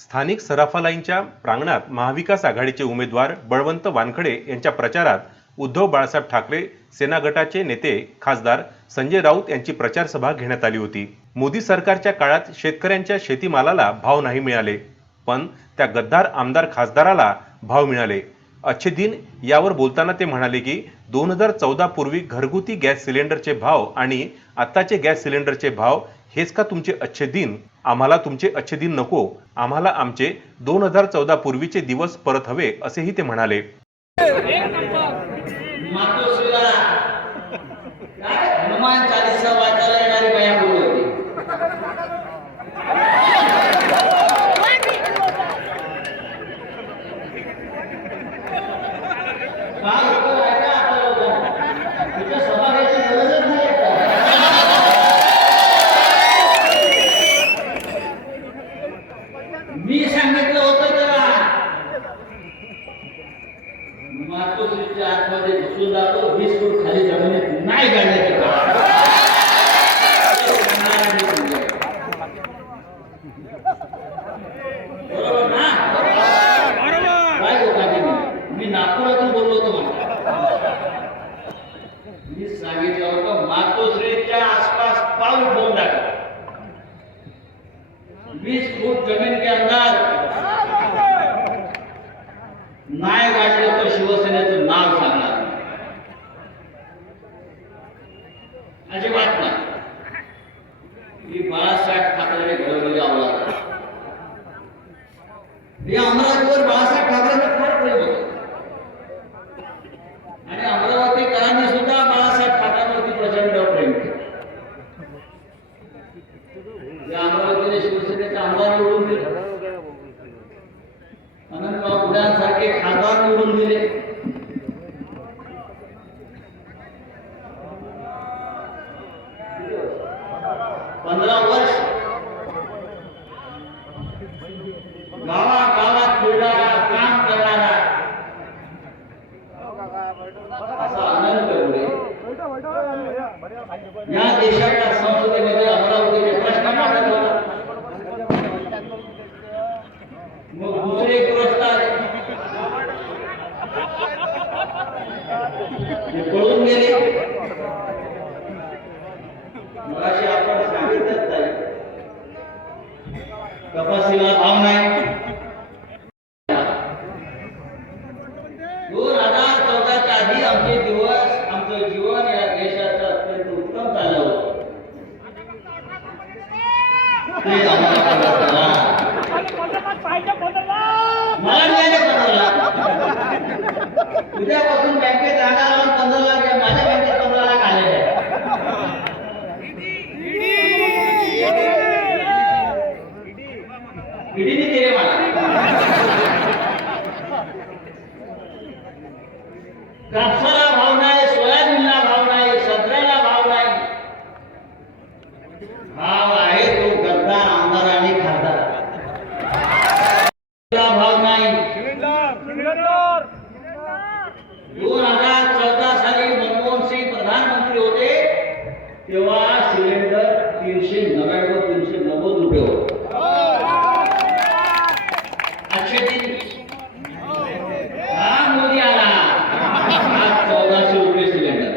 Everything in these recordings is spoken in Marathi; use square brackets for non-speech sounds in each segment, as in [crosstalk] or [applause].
स्थानिक सराफा लाईनच्या प्रांगणात महाविकास आघाडीचे उमेदवार बळवंत वानखडे यांच्या प्रचारात उद्धव बाळासाहेब ठाकरे सेना गटाचे नेते खासदार संजय राऊत यांची प्रचार सभा घेण्यात आली होती. मोदी सरकारच्या काळात शेतकऱ्यांच्या शेतीमालाला भाव नाही मिळाले पण त्या गद्दार आमदार खासदाराला भाव मिळाले. अच्छे दिन यावर बोलताना ते म्हणाले की दोन हजार चौदा पूर्वी घरगुती गॅस सिलेंडरचे भाव आणि आत्ताचे गॅस सिलेंडरचे भाव हेच का तुमचे अच्छे दिन? आम्हाला तुमचे अच्छे दिन नको. आम्हाला आमचे दोन हजार चौदा पूर्वीचे दिवस परत हवे असेही ते म्हणाले. [laughs] मी सांगितलं होतं जरा मातोश्रीच्या आतमध्ये घुसून जातो वीस फूट खाली जमिनीत नाही गाडण्याचं बरोबर ना? काय मी? नागपुरातून बोललो होतो मला मी सांगितलं होतं मातोश्रीच्या आसपास पाऊल ठेवून टाका ஒரு असा अनंत गुढे या देशाच्या संसदेमध्ये अमरावतीचे प्रश्न मांडत होता मग दुसरे पुरस्कार? पळून गेले. मगाशी आपण सांगितलंच नाही. कपासीला भाव नाही दोन हजार चौदाच्या आधी आमचे दिवस आमचं जीवन या देशाचं अत्यंत उत्तम चाललं होतं ते आम्हाला नाही. मला उद्यापासून बँकेत जाणार कापसाला भाव नाही सोयाबीनला भाव नाही संत्र्याला भाव नाही भाव आहे तो गद्दार आमदार आणि खासदार ला भाव नाही दोन हजार चौदा साली मनमोहन सिंग प्रधानमंत्री होते तेव्हा सिलेंडर तीनशे नव्याण्णव तीनशे नव्वद रुपये होते अच्छे दिन हा मोदी आला आज चौदाशे रुपये सिलेंडर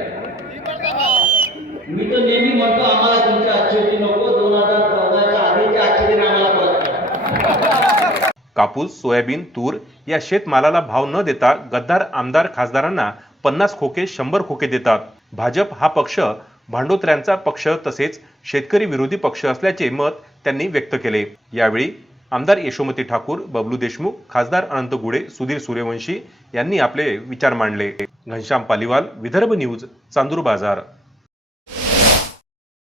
मी तर नेहमी म्हणतो आम्हाला तुमचे अच्छे दिन नको दोन हजार चौदाच्या आधीचे अच्छे दिन आम्हाला परत करा. कापूस सोयाबीन तूर या शेतमालाला भाव न देता गद्दार आमदार खासदारांना पन्नास खोके शंभर खोके देतात. भाजप हा पक्ष भांडोत्र्यांचा पक्ष तसेच शेतकरी विरोधी पक्ष असल्याचे मत त्यांनी व्यक्त केले. यावेळी आमदार यशोमती ठाकूर बबलू देशमुख खासदार अनंत गुडे सुधीर सूर्यवंशी यांनी आपले विचार मांडले. घनश्याम पालिवाल विदर्भ न्यूज चांदूर बाजार.